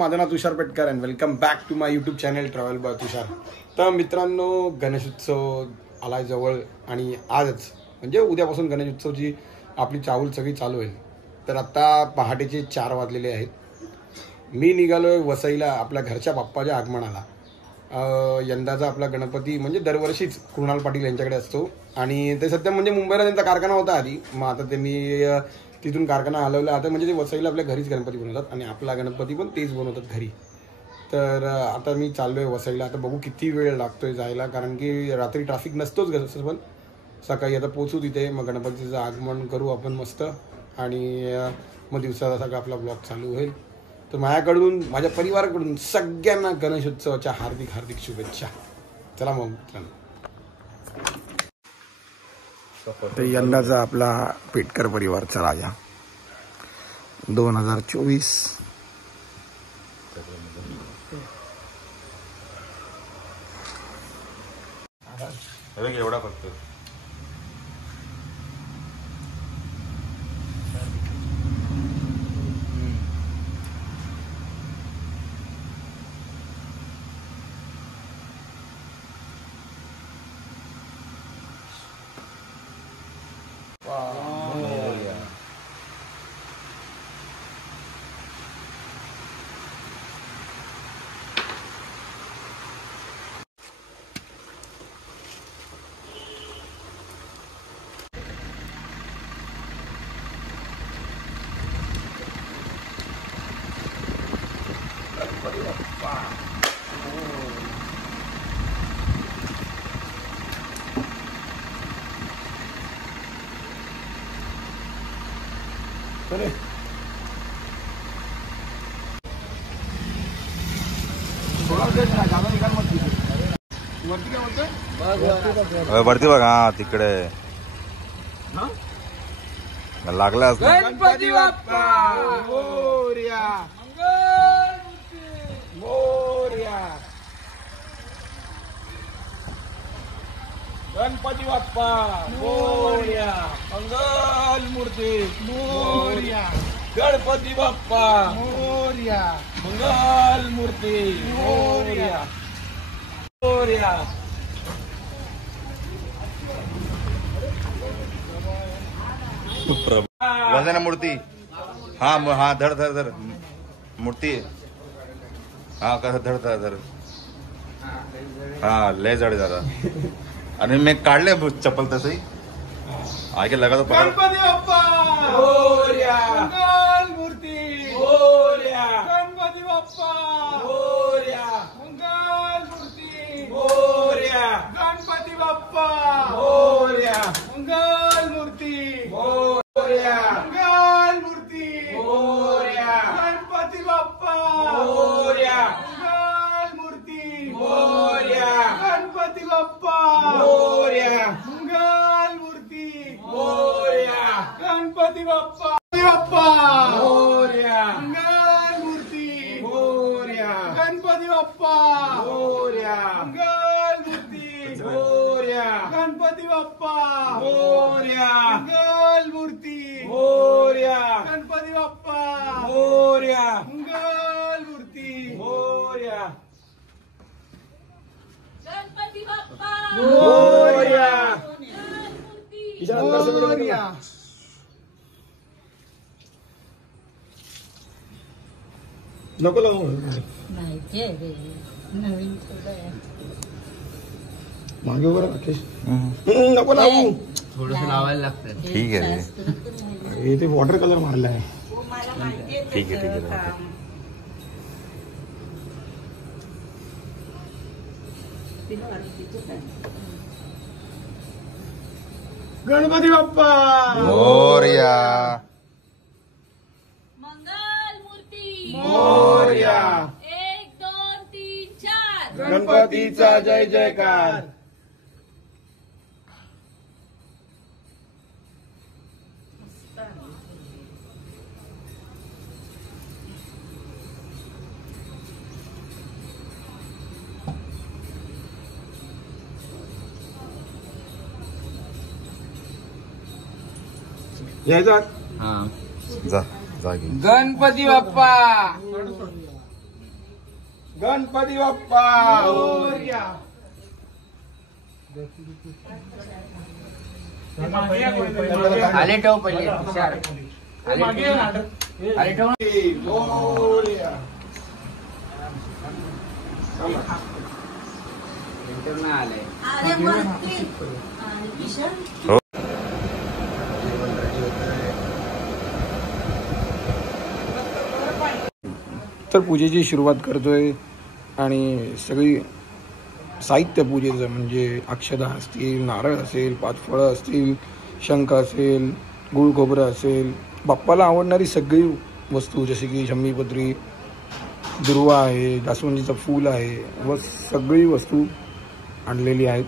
माझं नाव Tushar Petkar and welcome back to my YouTube channel travel by Tushar. तर मित्रांनो, गणेशोत्सव आलाय जवळ आणि आजच म्हणजे उद्यापासून गणेशोत्सवची आपली चाहूल सगळी चालू होईल. तर आता पहाटेचे 4 वाजलेले आहेत. मी निघालोय वसईला आपल्या घरच्या बाप्पाच्या आगमनाला. यंदाचा आपला गणपती म्हणजे दरवर्षीच कृणाल पाटील यांच्याकडे असतो आणि ते सध्या म्हणजे मुंबईला त्यांचा कारखाना होता आधी. मग आता त्यांनी तिथून कारखाना हलवला. आता म्हणजे ते वसईला आपल्या घरीच गणपती बनवतात आणि आपला गणपती पण तेच बनवतात घरी. तर आता मी चाललो आहे वसईला. आता बघू किती वेळ लागतोय जायला, कारण की रात्री ट्रॅफिक नसतोच कसं पण. सकाळी आता पोचू तिथे, मग गणपतीचं आगमन करू आपण मस्त आणि मग दिवसाचा सगळा आपला ब्लॉग चालू होईल. तर माझ्याकडून, माझ्या परिवाराकडून सगळ्यांना गणेशोत्सवाच्या हार्दिक हार्दिक शुभेच्छा. चला मग मित्रांनो, तर यंदाचा आपला पेटकर परिवारचा राजा 2024. एवढा फक्त वरती बघ. हा तिकडे लागला गणपती बाप्पा मोरया, मोरया. गणपती बाप्पा मोरया, मंगल मूर्ती मोरया. गणपती बाप्पा मोरया, मंगल मूर्ती मोरया, मोरया. वजन मूर्ती. हा हा धर धर धर मूर्ती. हा कसं धर धर धर. हा लय जड जरा. आणि मी काढले चप्पल तसही आगे लगा तो. गणपती बाप्पा मोरया, मंगल मूर्ती मोरया. गणपती बाप्पा मोरया, मंगल मूर्ती मोरया. गणपती बाप्पा मोरया, मंगल मूर्ती मोरया. मंगल मूर्ती मोरया. गणपती बाप्पा मोरया, मंगल मूर्ती मोरया. गणपती बाप्पा मोरया, मंगल मूर्ती मोरया. गणपती बाप्पा मोरया, मंगल मूर्ती मोरया. गणपती बाप्पा मोरया, मंगल मूर्ती मोरया. गणपती बाप्पा मोरया, मंगल मूर्ती मोरया. गणपती बाप्पा मोरया, मंगल मूर्ती मोरया. गणपती बाप्पा मोरया, मोरया. नको लावू. माहिती आहे रे, नवीन मागे बरं नको लावू. थोडस लावायला लागतं. ठीक आहे रे. हे ते वॉटर कलर मारला आहे. ठीक आहे ठीक आहे. गणपती बाप्पा मोरया, मंगल मूर्ती मोरया. 1 2 3 4. गणपतीचा जय जयकार. यायचा जा जा. गणपती बाप्पा गणपती बाप्पा आले ठेव पहिले हुशार. आले ठेव. मोरया. आले अरे मूर्ती आणि किशन तर पूजेची सुरुवात करतोय आणि सगळी साहित्य पूजेचं म्हणजे अक्षदा असतील, नारळ असेल, 5 फळं असतील, शंख असेल, गुळ खोबरं असेल, बाप्पाला आवडणारी सगळी वस्तू जसे की शमीपत्री, दुर्वा आहे, जास्वंदीचं फूल आहे व सगळी वस्तू आणलेली आहेत.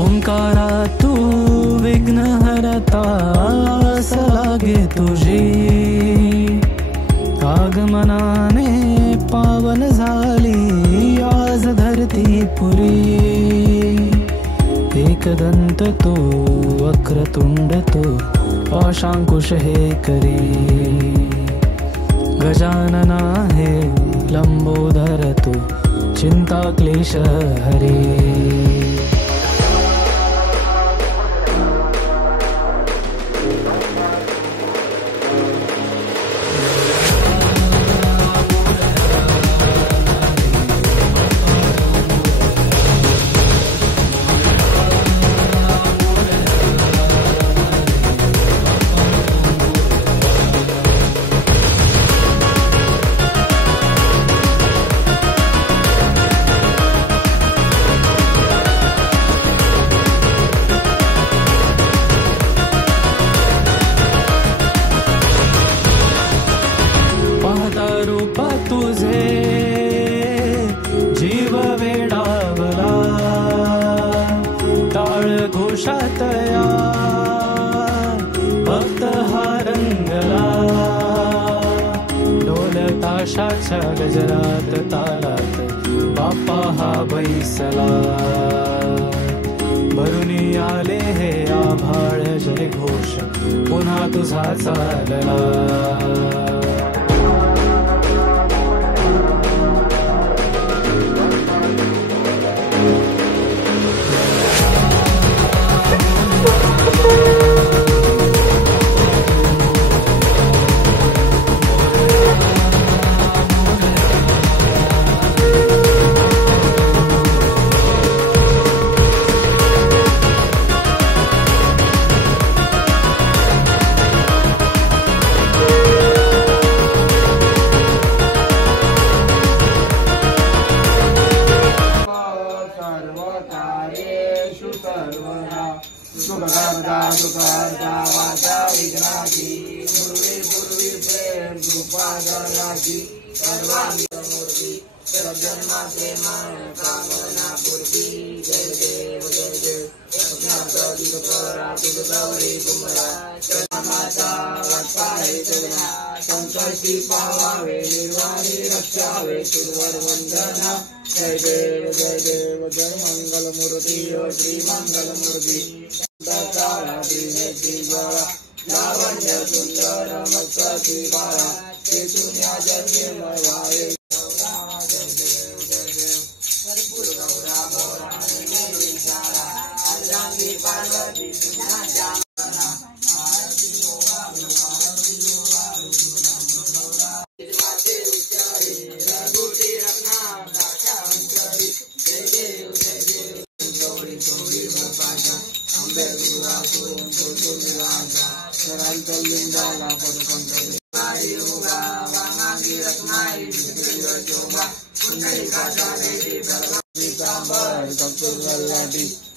ओंकारा तू विघ्नहरता आस लागे तुझी आगमनाने पावन झाली आज धरती पुरी एकदंत तू वक्रतुंड तू पाशांकुश हे करी गजानना हे लंबोदर तू चिंता क्लेश हरी जीव वेडावला टाळ घोषातया भक्त हा रंगला ढोल ताशाच्या गजरात तालात बाप्पा हा बैसला भरुनी आले हे आभाळ जय घोष पुन्हा तुझा चालला संकल्पी पावावे निर्वाणी रक्षावे सुरवर वंदना जय देव जय मंगल मूर्ती श्री मंगल मूर्ती लावण्य सुंदर मत्सती बाळा ते दुनिया जन्मे व्हावे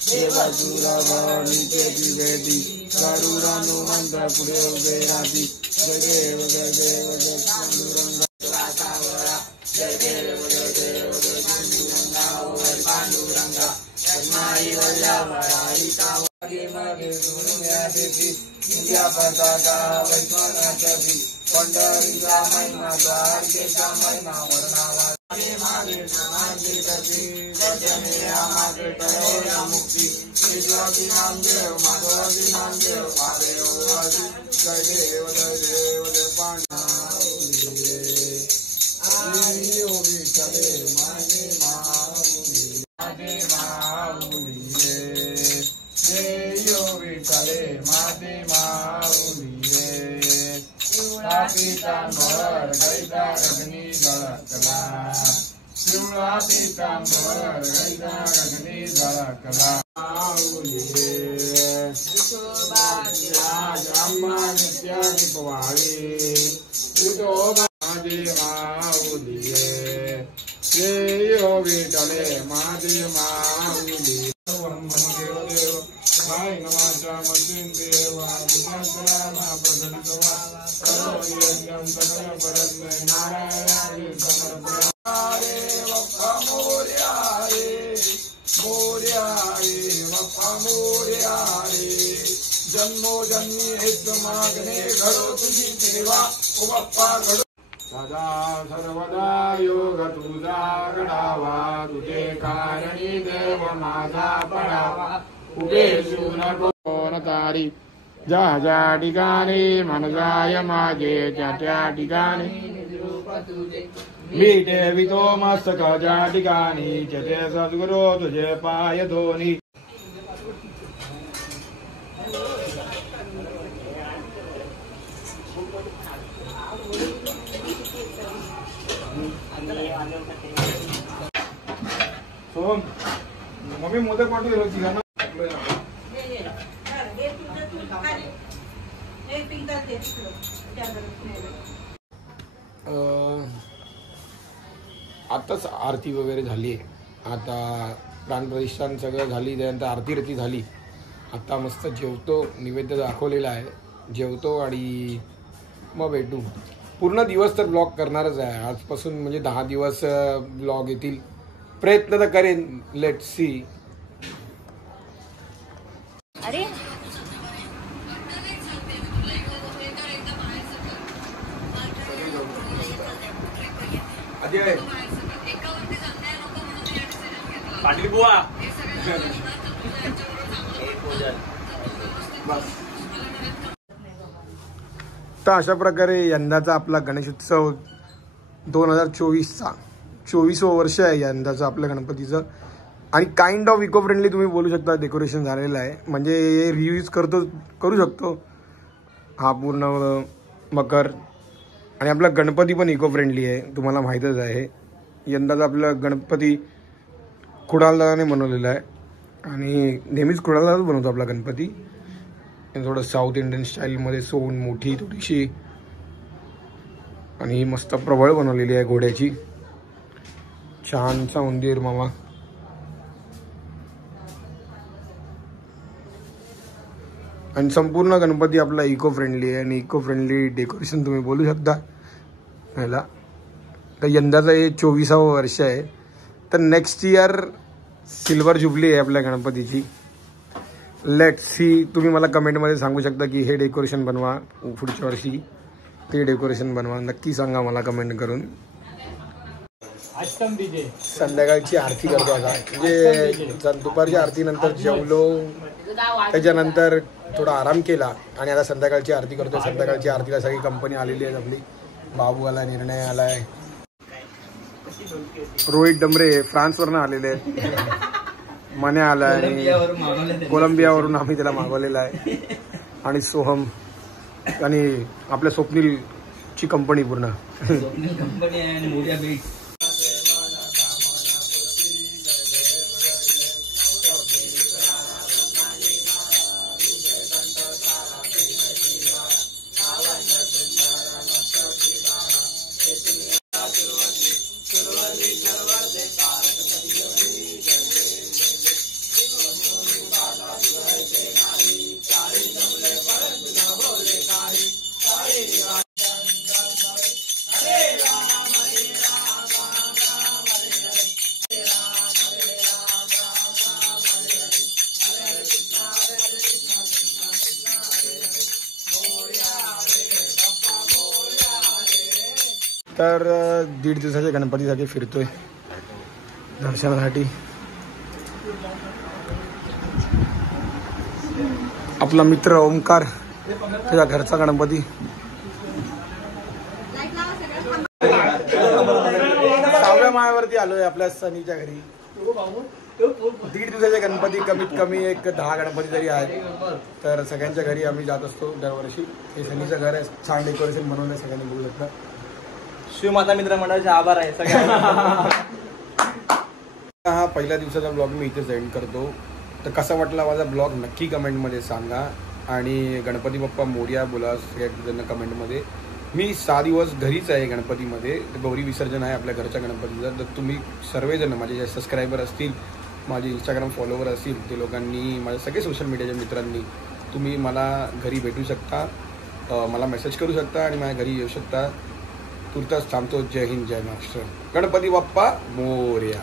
देवासुरा भवानीचे द्विवेदी गारुडानु मंत्र पुढे उभे राहती जय देव जय देव जय पांडुरंग जय देव जय देव जय पांडुरंगा ओय पांडुरंगा कर्माई वल्लभराई तावगे मागे दुनिया देवी इंडिया पताका वैष्णवनाथी पंढरीचा महिमा द्वारकेचा महिमा वर्णावा मागे समाजे करती वचने आमागे करोना मुक्ती विश्वासी नामदेव माधवासी नामदेव महादेव वासी जय देव जय देव जय पांडुरंगा विठ्ठले माझे माऊलीये जय विठ्ठले माझे माऊलीये पीतांबर गैदा अग्नी झळकला शिवळा पीतांबर गैदा अग्नी झळकला माऊलीये राजा नित्या निपवाळी विठोबा माझे माऊलीये जय विठ्ठले माझे माऊली देव देव भाई नमाचा मंदिर देवा विद्यासरा प्रगटवा करोयज्ञं सकल परस्मै नारायणाय समर्पया रे वप्पा मोरया रे वप्पा मोरया रे जन्मो जन्मी हेच मागणे घडो तुझी सेवा ओ बाप्पा घडो सदा सर्वदा योग तुझा घडावा तुझे कारणी देव माझा पडावा उभे शिव नको तारी ज्या ज्या ठिकाणी मन जाय माझे त्या ठिकाणी मी ठेवितो मस्तक ज्या ठिकाणी ते सद्गुरू तुझे पाय धोनी सोम मम्मी मोदक पाठवली होती का ना आताच आरती वगैरे झाली आहे. आता प्राणप्रतिष्ठान सगळं झाली त्यानंतर आरती रती झाली. आता मस्त जेवतो निवेद्य दाखवलेला आहे जेवतो आणि मग भेटू. पूर्ण दिवस तर ब्लॉग करणारच आहे आजपासून म्हणजे 10 दिवस ब्लॉग येतील. प्रयत्न तर करेन लेट सी. अरे पाटील बुवा तर अशा प्रकारे यंदाचा आपला गणेशोत्सव 2024चा 24वं वर्ष आहे यंदाचं आपल्या गणपतीचं. आणि काइंड ऑफ इको फ्रेंडली तुम्ही बोलू शकता. डेकोरेशन झालेलं आहे म्हणजे रियूज करू शकतो. हा पूर्ण मकर आणि आपला गणपती पण इको फ्रेंडली आहे तुम्हाला माहीतच आहे. यंदाचा आपला गणपती कुडालदादाने बनवलेला आहे आणि नेहमीच कुडालदादाच बनवतो आपला गणपती. थोडं साऊथ इंडियन स्टाईलमध्ये सोन मोठी थोडीशी आणि मस्त प्रबळ बनवलेली आहे घोड्याची. छानसा उंदीर मामा. आणि संपूर्ण गणपती आपला इको फ्रेंडली आहे आणि इको फ्रेंडली डेकोरेशन तुम्ही बोलू शकता ह्याला. तर यंदाचं हे 24वं वर्ष आहे. तर नेक्स्ट इयर सिल्वर जुबली आहे आपल्या गणपतीची. Let see. तुम्ही मला कमेंटमध्ये सांगू शकता की हे डेकोरेशन बनवा पुढच्या वर्षी ते डेकोरेशन बनवा. नक्की सांगा मला कमेंट करून. संध्याकाळची आरती करतो आता म्हणजे दुपारच्या आरतीनंतर जेवलो त्याच्यानंतर थोडा आराम केला आणि आता संध्याकाळची आरती करतो. संध्याकाळची आरतीला सगळी कंपनी आलेली आहे आपली. बाबू आला निर्णय आलाय रोहित डमरे फ्रान्सवरनं आलेले आहेत. मन्या आलाय आणि कोलंबियावरून आम्ही त्याला मागवलेला आहे. आणि सोहम आणि आपल्या स्वप्नीलची कंपनी पूर्ण कंपनी आहे आणि मोठ्या बीट. तर 1.5 दिवसाच्या गणपतीसाठी फिरतोय दर्शनासाठी. आपला मित्र ओमकार, त्याच्या घरचा गणपती. सहाव्या माळ्यावरती आलोय आपल्या सनीच्या घरी. 1.5 दिवसाचे गणपती, कमीत कमी एक 10 गणपती तरी आहेत. तर सगळ्यांच्या घरी आम्ही जात असतो दरवर्षी. हे सनीचं घर आहे, छान डेकोरेशन बनवलं आहे, सगळ्यांनी बघू शकता. शिवमाता मित्र मंडळाचे आभार आहे सगळ्यांना. हा पहिल्या दिवसाचा ब्लॉग मी इथेच एंड करतो. तर कसा वाटला माझा ब्लॉग नक्की कमेंटमध्ये सांगा. आणि गणपती बाप्पा मोरया बोला सगळ्यांना कमेंटमध्ये. मी 6 दिवस घरीच आहे गणपतीमध्ये. गौरी विसर्जन आहे आपल्या घरच्या गणपतीचं. तर तुम्ही सर्वजण माझे जे सबस्क्रायबर असतील, माझे इंस्टाग्राम फॉलोवर असतील, ते लोकांनी, माझ्या सगळे सोशल मीडियाच्या मित्रांनी, तुम्ही मला घरी भेटू शकता, मला मेसेज करू शकता आणि माझ्या घरी येऊ शकता. तुर्तास थांबतो. जय हिंद, जय महाराष्ट्र. गणपती बाप्पा मोरया.